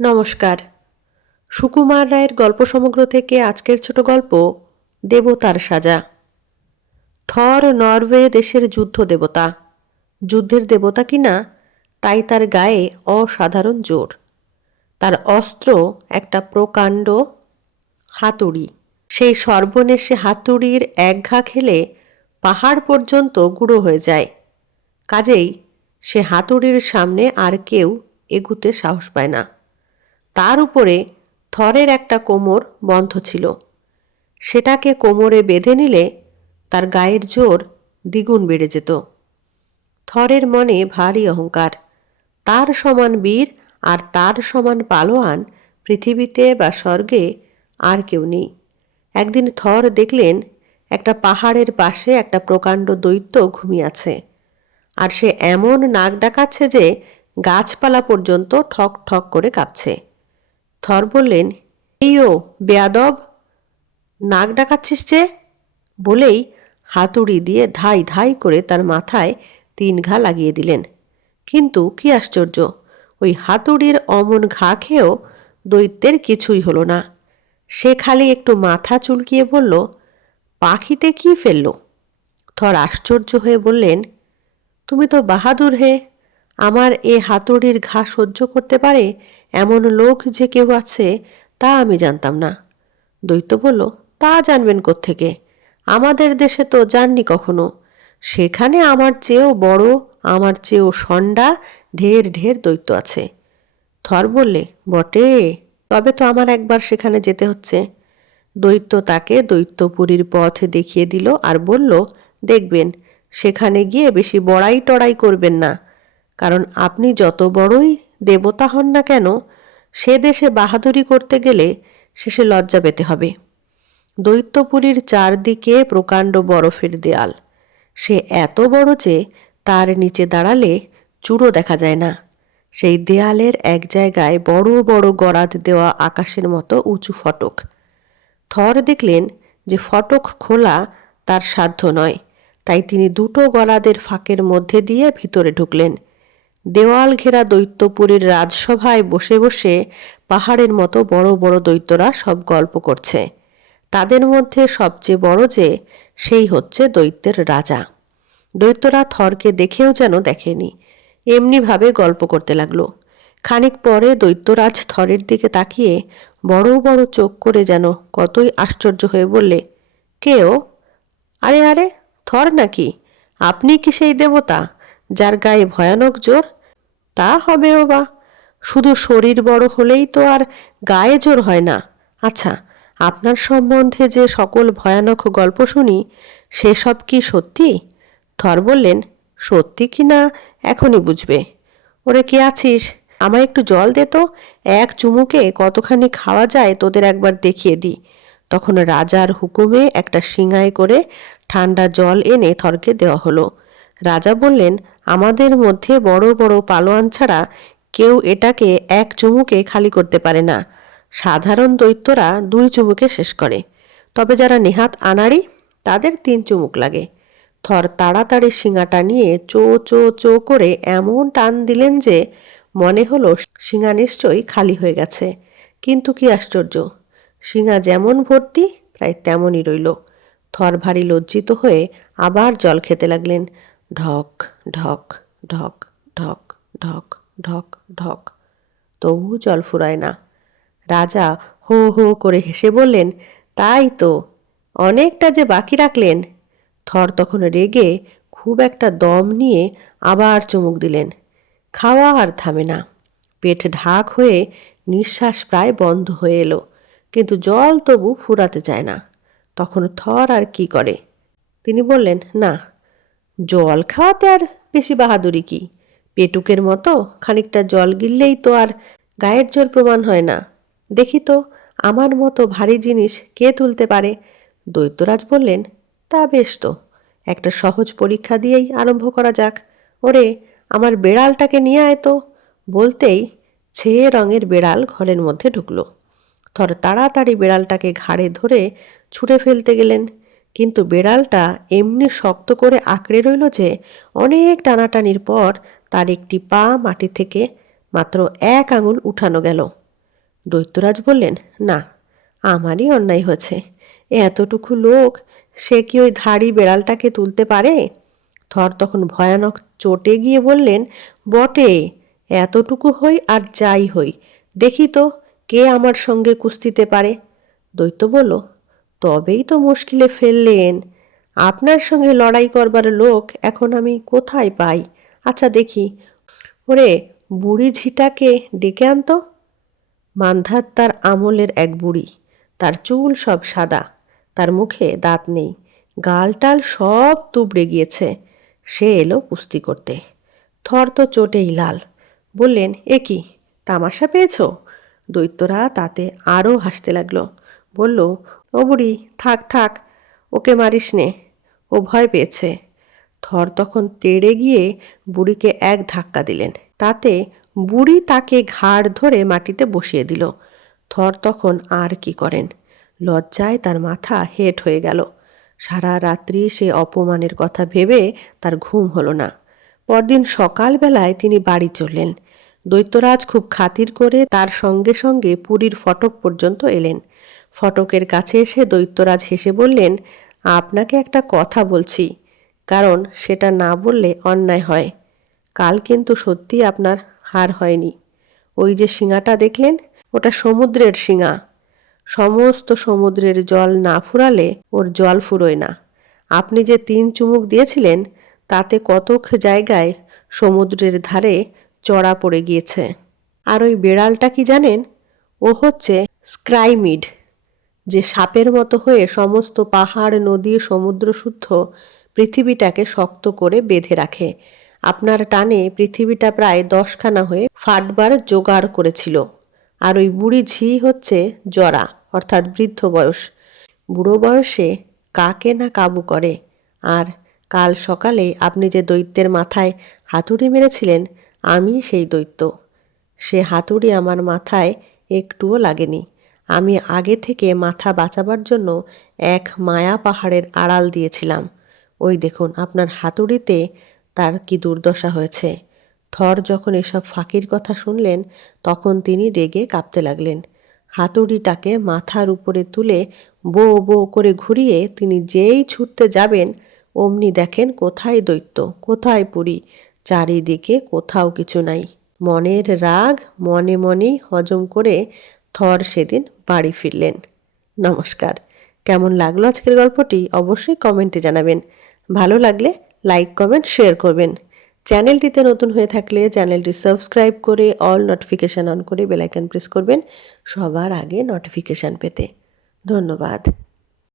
নমস্কার। সুকুমার রায়ের গল্প সমগ্র থেকে আজকের ছোট গল্প, দেবতার সাজা। থর নরওয়ে দেশের যুদ্ধ দেবতা। যুদ্ধের দেবতা কিনা তাই তার গায়ে অসাধারণ জোর। তার অস্ত্র একটা প্রকাণ্ড হাতুড়ি। সেই সর্বনেশে হাতুড়ির এক ঘা খেলে পাহাড় পর্যন্ত গুঁড়ো হয়ে যায়। কাজেই সে হাতুড়ির সামনে আর কেউ এগুতে সাহস পায় না। তার উপরে থরের একটা কোমর বন্ধ ছিল। সেটাকে কোমরে বেঁধে নিলে তার গায়ের জোর দ্বিগুণ বেড়ে যেত। থরের মনে ভারী অহংকার। তার সমান বীর আর তার সমান পালোয়ান পৃথিবীতে বা স্বর্গে আর কেউ নেই। একদিন থর দেখলেন, একটা পাহাড়ের পাশে একটা প্রকাণ্ড দৈত্য ঘুমিয়ে আছে। আর সে এমন নাক ডাকাচ্ছে যে গাছপালা পর্যন্ত ঠক ঠক করে কাঁপছে। থর বললেন এই ও, বেয়াদব! নাক ডাকাচ্ছিস যে? বলেই হাতুড়ি দিয়ে ধাই ধাই করে তার মাথায় তিন ঘা লাগিয়ে দিলেন। কিন্তু কি আশ্চর্য, ওই হাতুড়ির অমন ঘা খেয়েও দৈত্যের কিছুই হলো না। সে খালি একটু মাথা চুলকিয়ে বলল, পাখিতে কি ফেলল? থর আশ্চর্য হয়ে বললেন, তুমি তো বাহাদুর হে! আমার এ হাতুড়ির ঘা সহ্য করতে পারে এমন লোক যে কেউ আছে তা আমি জানতাম না। দৈত্য বলল, তা জানবেন থেকে আমাদের দেশে তো যাননি কখনো। সেখানে আমার চেয়েও বড়, আমার চেয়েও সন্ডা, ঢের ঢের দৈত্য আছে। থর বললে, বটে, তবে তো আমার একবার সেখানে যেতে হচ্ছে। দৈত্য তাকে দৈত্যপুরীর পথ দেখিয়ে দিল আর বলল, দেখবেন, সেখানে গিয়ে বেশি বড়াই টড়াই করবেন না। কারণ আপনি যত বড়ই দেবতা হন না কেন, সে দেশে বাহাদুরি করতে গেলে শেষে লজ্জা পেতে হবে। দৈত্যপুরীর চারদিকে প্রকাণ্ড বরফের দেয়াল। সে এত বড় যে তার নিচে দাঁড়ালে চূড়ো দেখা যায় না। সেই দেয়ালের এক জায়গায় বড় বড় গরাদ দেওয়া আকাশের মতো উঁচু ফটক। থর দেখলেন যে ফটক খোলা তার সাধ্য নয়, তাই তিনি দুটো গলাদের ফাঁকের মধ্যে দিয়ে ভিতরে ঢুকলেন। দেওয়াল ঘেরা দৈত্যপুরীর রাজসভায় বসে বসে পাহাড়ের মতো বড় বড় দৈত্যরা সব গল্প করছে। তাদের মধ্যে সবচেয়ে বড় যে, সেই হচ্ছে দৈত্যের রাজা। দৈত্যরা থরকে দেখেও যেন দেখেনি। এমনিভাবে গল্প করতে লাগল। খানিক পরে দৈত্যরাজ থরের দিকে তাকিয়ে বড় বড় চোখ করে যেন কতই আশ্চর্য হয়ে বললে কেও আরে আরে, থর নাকি? আপনি কি সেই দেবতা, যার গায়ে ভয়ানক জোর তা হবেও বা। শুধু শরীর বড় হলেই তো আর গায়ে জোর হয় না। আচ্ছা আপনার সম্বন্ধে যে সকল ভয়ানক গল্প শুনি, সেসব কি সত্যি? থর বললেন, সত্যি কি না এখনই বুঝবে। ওরে কে আছিস? আমায় একটু জল দে তো। এক চুমুকে কতখানি খাওয়া যায় তোদের একবার দেখিয়ে দিই তখন রাজার হুকুমে একটা সিঙায় করে ঠান্ডা জল এনে থরকে দেওয়া হলো। রাজা বললেন আমাদের মধ্যে বড় বড় পালোয়ান ছাড়া কেউ এটাকে এক চুমুকে খালি করতে পারে না। সাধারণ দৈত্যরা দুই চুমুকে শেষ করে। তবে যারা নেহাত আনাড়ি, তাদের তিন চুমুক লাগে। থর তাড়াতাড়ি শিঙাটা নিয়ে চো চো চো করে এমন টান দিলেন যে মনে হলো শিঙা নিশ্চয়ই খালি হয়ে গেছে। কিন্তু কি আশ্চর্য, শিঙা যেমন ভর্তি, প্রায় তেমনই রইল। থর ভারী লজ্জিত হয়ে আবার জল খেতে লাগলেন। ঢক ঢক ঢক ঢক ঢক ঢক ঢক। তবু জল ফুরায় না। রাজা হো হো করে হেসে বললেন, তাই তো, অনেকটা যে বাকি রাখলেন। থর তখন রেগে খুব একটা দম নিয়ে আবার চুমুক দিলেন। খাওয়া আর থামে না। পেট ঢাক হয়ে নিঃশ্বাস প্রায় বন্ধ হয়ে এলো, কিন্তু জল তবু ফুরাতে চায় না। তখন থর আর কি করে? তিনি বললেন, না জল খাওয়াতে আর বেশি বাহাদুরি কি? পেটুকের মতো খানিকটা জল গিললেই তো আর গায়ের জোর প্রমাণ হয় না। দেখি তো, আমার মতো ভারী জিনিস কে তুলতে পারে? দৈত্যরাজ বললেন, তা বেশ তো, একটা সহজ পরীক্ষা দিয়েই আরম্ভ করা যাক। ওরে, আমার বেড়ালটাকে নিয়ে আয় তো। বলতেই ছেয়ে রঙের বেড়াল ঘরের মধ্যে ঢুকলো। থর তাড়াতাড়ি বেড়ালটাকে ঘাড়ে ধরে ছুঁড়ে ফেলতে গেলেন। কিন্তু বেড়ালটা এমনি শক্ত করে আঁকড়ে রইল যে অনেক টানাটানির পর তার একটি পা মাটি থেকে মাত্র এক আঙুল উঠানো গেল। দৈত্যরাজ বললেন, না, আমারই অন্যায় হয়েছে। এতটুকু লোক, সে কি ওই ধাড়ি বেড়ালটাকে তুলতে পারে? থর তখন ভয়ানক চটে গিয়ে বললেন, বটে, এতটুকু হই আর যাই হই। দেখি তো, কে আমার সঙ্গে কুস্তিতে পারে? দৈত্য বলল তবেই তো মুশকিলে ফেললেন। আপনার সঙ্গে লড়াই করবার লোক এখন আমি কোথায় পাই? আচ্ছা দেখি। ওরে, বুড়ি ঝিটাকে ডেকে আনতো। মান্ধাত তার আমলের এক বুড়ি। তার চুল সব সাদা। তার মুখে দাঁত নেই। গালটাল সব তুবড়ে গিয়েছে। সে এলো কুস্তি করতে। থর তো চোটেই লাল। বললেন, এ কি, তামাশা পেয়েছ? দৈত্যরা তাতে আরও হাসতে লাগল। বলল, ও বুড়ি, থাক থাক, ওকে মারিস নে। ও ভয় পেয়েছে থর তখন তেড়ে গিয়ে বুড়িকে এক ধাক্কা দিলেন। তাতে বুড়ি তাকে ঘাড় ধরে মাটিতে বসিয়ে দিল। থর তখন আর কি করেন? লজ্জায় তার মাথা হেট হয়ে গেল। সারা রাত্রি সে অপমানের কথা ভেবে তার ঘুম হলো না। পরদিন সকালবেলায় তিনি বাড়ি চললেন। দৈত্যরাজ খুব খাতির করে তার সঙ্গে সঙ্গে পুরীর ফটক পর্যন্ত এলেন। ফটকের কাছে এসে দৈত্যরাজ হেসে বললেন, আপনাকে একটা কথা বলছি, কারণ সেটা না বললে অন্যায় হয়। কাল কিন্তু সত্যি আপনার হার হয়নি। ওই যে শিঙাটা দেখলেন, ওটা সমুদ্রের শিঙা সমস্ত সমুদ্রের জল না ফুরালে ওর জল ফুরোয় না। আপনি যে তিন চুমুক দিয়েছিলেন, তাতে কতক জায়গায় সমুদ্রের ধারে চড়া পড়ে গিয়েছে। আর ওই বেড়ালটা কি জানেন? ও হচ্ছে স্ক্রাইমিড। যে সাপের মতো হয়ে সমস্ত পাহাড়, নদী, সমুদ্র শুদ্ধ পৃথিবীটাকে শক্ত করে বেঁধে রাখে। আপনার টানে পৃথিবীটা প্রায় দশখানা হয়ে ফাটবার জোগাড় করেছিল। আর ওই বুড়ি ঝি হচ্ছে জরা, অর্থাৎ বৃদ্ধ বয়স। বুড়ো বয়সে কাকে না কাবু করে? আর কাল সকালে আপনি যে দৈত্যের মাথায় হাতুড়ি মেরেছিলেন, আমি সেই দৈত্য। সে হাতুড়ি আমার মাথায় একটুও লাগেনি। আমি আগে থেকে মাথা বাঁচাবার জন্য এক মায়া পাহাড়ের আড়াল দিয়েছিলাম। ওই দেখুন, আপনার হাতুড়িতে তার কি দুর্দশা হয়েছে। থর যখন এসব ফাঁকির কথা শুনলেন, তখন তিনি রেগে কাঁপতে লাগলেন। হাতুড়িটাকে মাথার উপরে তুলে বো বো করে ঘুরিয়ে তিনি যেই ছুটতে যাবেন, অমনি দেখেন কোথায় দৈত্য, কোথায় পুরী, চারিদিকে কোথাও কিছু নাই। মনের রাগ মনে মনেই হজম করে থর সেদিন বাড়ি ফিরলেন। নমস্কার। কেমন লাগল আজকের গল্পটি? অবশ্যই কমেন্টে জানাবেন। ভালো লাগলে লাইক, কমেন্ট, শেয়ার করবেন। চ্যানেলটিতে নতুন হয়ে থাকলে চ্যানেলটি সাবস্ক্রাইব করে অল নোটিফিকেশান অন করে বেলাইকন প্রেস করবেন সবার আগে নোটিফিকেশান পেতে। ধন্যবাদ।